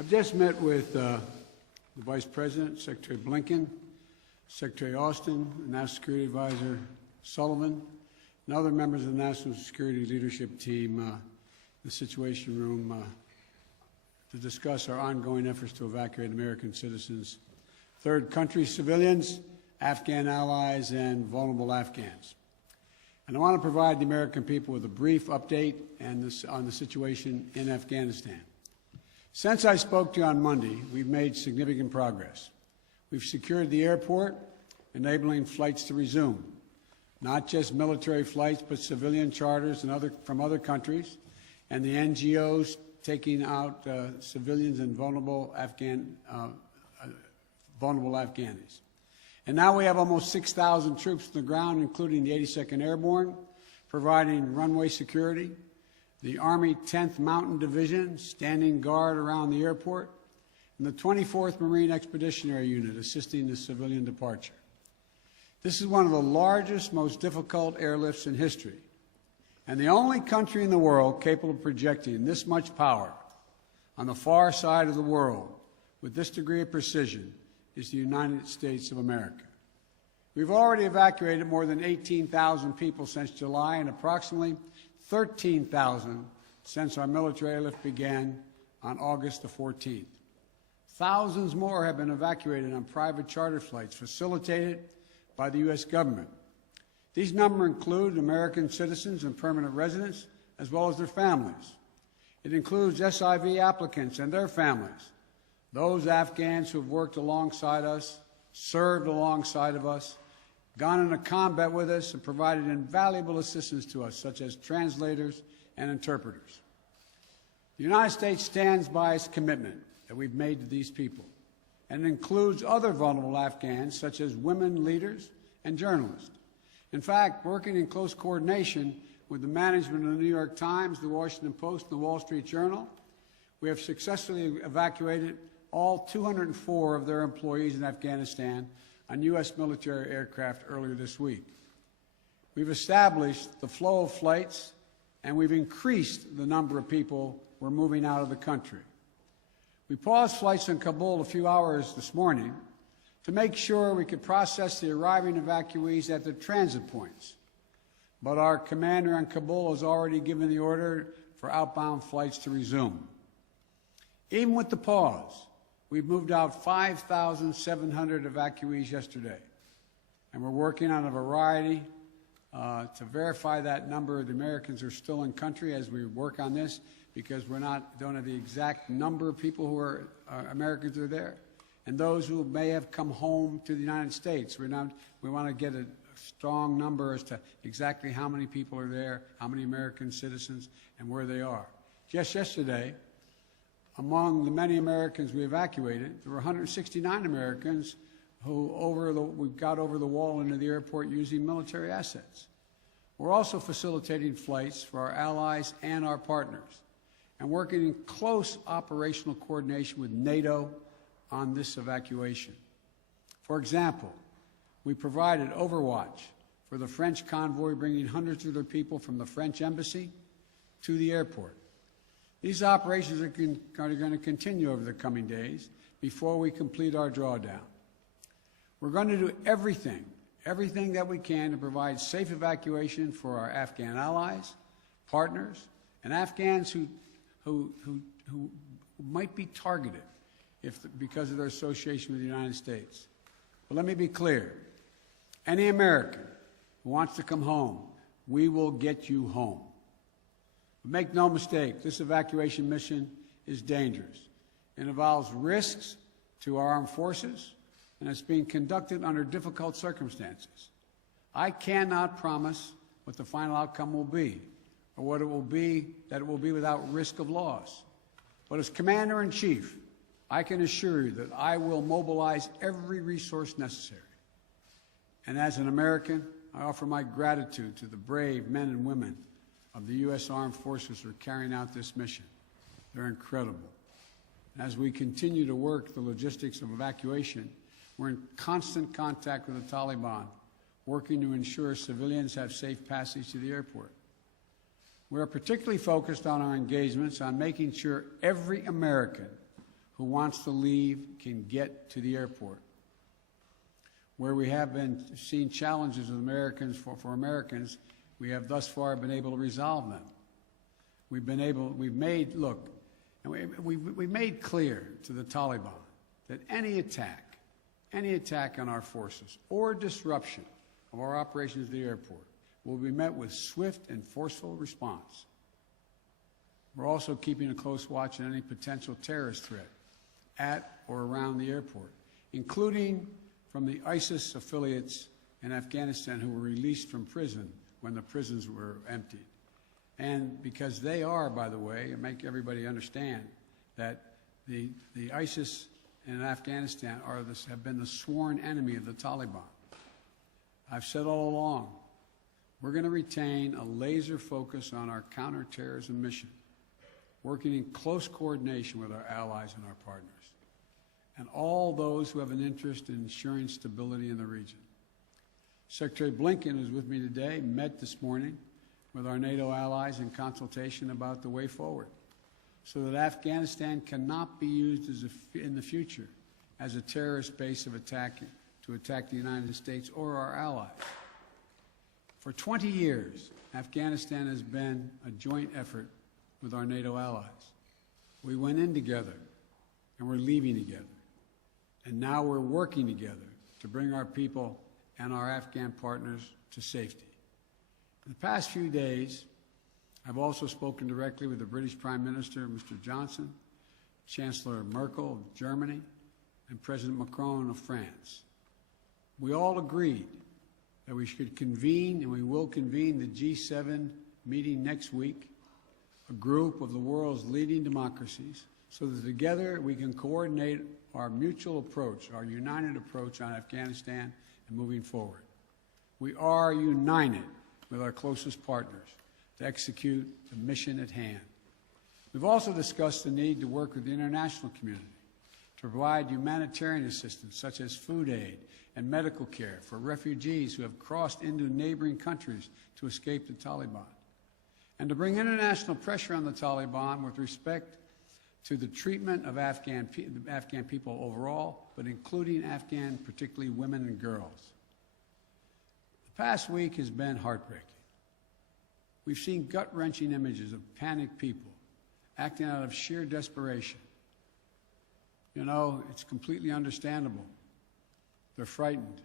I've just met with the Vice President, Secretary Blinken, Secretary Austin, National Security Advisor Sullivan, and other members of the National Security Leadership Team, the Situation Room, to discuss our ongoing efforts to evacuate American citizens, third country civilians, Afghan allies, and vulnerable Afghans. And I want to provide the American people with a brief update on the situation in Afghanistan. Since I spoke to you on Monday, we've made significant progress. We've secured the airport, enabling flights to resume, not just military flights, but civilian charters from other countries, and the NGOs taking out civilians and vulnerable Afghanis. And now we have almost 6,000 troops on the ground, including the 82nd Airborne, providing runway security, the Army 10th Mountain Division standing guard around the airport, and the 24th Marine Expeditionary Unit assisting the civilian departure. This is one of the largest, most difficult airlifts in history, and the only country in the world capable of projecting this much power on the far side of the world with this degree of precision is the United States of America. We've already evacuated more than 18,000 people since July and approximately 13,000 since our military airlift began on August the 14th. Thousands more have been evacuated on private charter flights facilitated by the U.S. government. These numbers include American citizens and permanent residents, as well as their families. It includes SIV applicants and their families, those Afghans who have worked alongside us, served alongside of us, gone into combat with us, and provided invaluable assistance to us, such as translators and interpreters. The United States stands by its commitment that we've made to these people, and it includes other vulnerable Afghans, such as women leaders and journalists. In fact, working in close coordination with the management of the New York Times, the Washington Post, and the Wall Street Journal, we have successfully evacuated all 204 of their employees in Afghanistan on U.S. military aircraft earlier this week. We've established the flow of flights, and we've increased the number of people we're moving out of the country. We paused flights in Kabul a few hours this morning to make sure we could process the arriving evacuees at their transit points. But our commander in Kabul has already given the order for outbound flights to resume. Even with the pause, we've moved out 5,700 evacuees yesterday, and we're working on a variety to verify that number of the Americans are still in country as we work on this, because don't have the exact number of people who are Americans who are there, and those who may have come home to the United States. We want to get a strong number as to exactly how many people are there, how many American citizens, and where they are. Just yesterday, among the many Americans we evacuated, there were 169 Americans who we got over the wall into the airport using military assets. We're also facilitating flights for our allies and our partners, and working in close operational coordination with NATO on this evacuation. For example, we provided overwatch for the French convoy bringing hundreds of their people from the French embassy to the airport. These operations are going to continue over the coming days before we complete our drawdown. We're going to do everything that we can to provide safe evacuation for our Afghan allies, partners, and Afghans who might be targeted because of their association with the United States. But let me be clear. Any American who wants to come home, we will get you home. But make no mistake, this evacuation mission is dangerous. It involves risks to our armed forces, and it's being conducted under difficult circumstances. I cannot promise what the final outcome will be, or what it will be, that it will be without risk of loss. But as Commander-in-Chief, I can assure you that I will mobilize every resource necessary. And as an American, I offer my gratitude to the brave men and women of the U.S. Armed Forces who are carrying out this mission. They're incredible. As we continue to work the logistics of evacuation, we're in constant contact with the Taliban, working to ensure civilians have safe passage to the airport. We are particularly focused on our engagements on making sure every American who wants to leave can get to the airport. Where we have been seeing challenges with Americans for Americans, we have thus far been able to resolve them. We've made clear to the Taliban that any attack on our forces or disruption of our operations at the airport will be met with swift and forceful response. We're also keeping a close watch on any potential terrorist threat at or around the airport, including from the ISIS affiliates in Afghanistan who were released from prison when the prisons were emptied. And because they are, by the way, and make everybody understand that the ISIS in Afghanistan have been the sworn enemy of the Taliban. I've said all along, we're going to retain a laser focus on our counterterrorism mission, working in close coordination with our allies and our partners, and all those who have an interest in ensuring stability in the region. Secretary Blinken is with me today, met this morning with our NATO allies in consultation about the way forward, so that Afghanistan cannot be used in the future as a terrorist base to attack the United States or our allies. For 20 years, Afghanistan has been a joint effort with our NATO allies. We went in together, and we're leaving together. And now we're working together to bring our people and our Afghan partners to safety. In the past few days, I've also spoken directly with the British Prime Minister, Mr. Johnson, Chancellor Merkel of Germany, and President Macron of France. We all agreed that we should convene, and we will convene, the G7 meeting next week, a group of the world's leading democracies, so that together we can coordinate our mutual approach, our united approach on Afghanistan and moving forward. We are united with our closest partners to execute the mission at hand. We've also discussed the need to work with the international community to provide humanitarian assistance such as food aid and medical care for refugees who have crossed into neighboring countries to escape the Taliban, and to bring international pressure on the Taliban with respect to the treatment of Afghan people overall, but including Afghan, particularly women and girls. The past week has been heartbreaking. We've seen gut-wrenching images of panicked people acting out of sheer desperation. You know, it's completely understandable. They're frightened,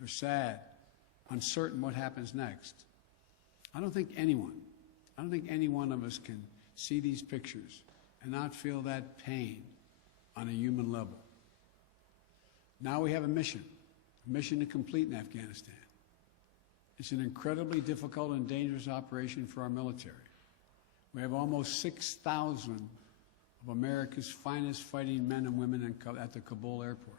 they're sad, uncertain what happens next. I don't think any one of us can see these pictures and not feel that pain on a human level. Now we have a mission to complete in Afghanistan. It's an incredibly difficult and dangerous operation for our military. We have almost 6,000 of America's finest fighting men and women at the Kabul airport.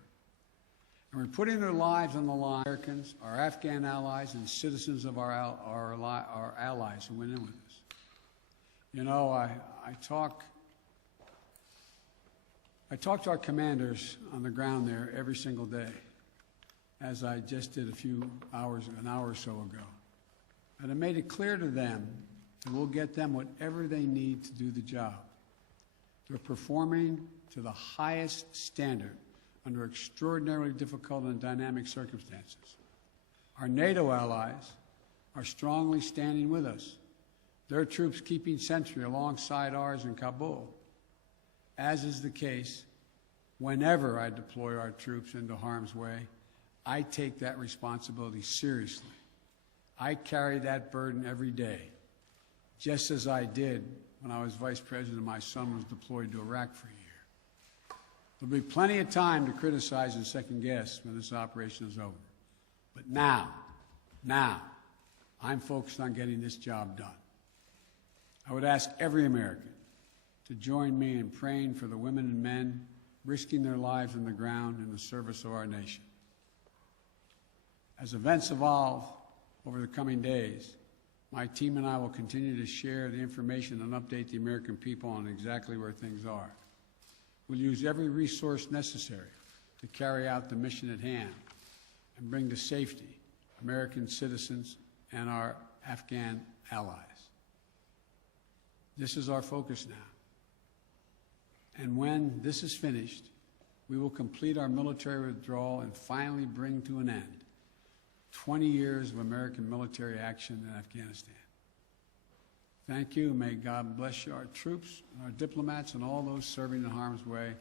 And we're putting their lives on the line. Americans, our Afghan allies, and citizens of our allies who went in with us. You know, I talk to our commanders on the ground there every single day, as I just did an hour or so ago. And I made it clear to them that we'll get them whatever they need to do the job. They're performing to the highest standard under extraordinarily difficult and dynamic circumstances. Our NATO allies are strongly standing with us, their troops keeping sentry alongside ours in Kabul, as is the case whenever I deploy our troops into harm's way. I take that responsibility seriously. I carry that burden every day, just as I did when I was vice president and my son was deployed to Iraq for a year. There'll be plenty of time to criticize and second guess when this operation is over. But now, I'm focused on getting this job done. I would ask every American to join me in praying for the women and men risking their lives on the ground in the service of our nation. As events evolve over the coming days, my team and I will continue to share the information and update the American people on exactly where things are. We'll use every resource necessary to carry out the mission at hand and bring to safety American citizens and our Afghan allies. This is our focus now. And when this is finished, we will complete our military withdrawal and finally bring to an end 20 years of American military action in Afghanistan. Thank you. May God bless you, our troops, our diplomats, and all those serving in harm's way.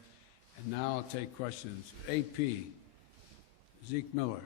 And now I'll take questions. AP, Zeke Miller.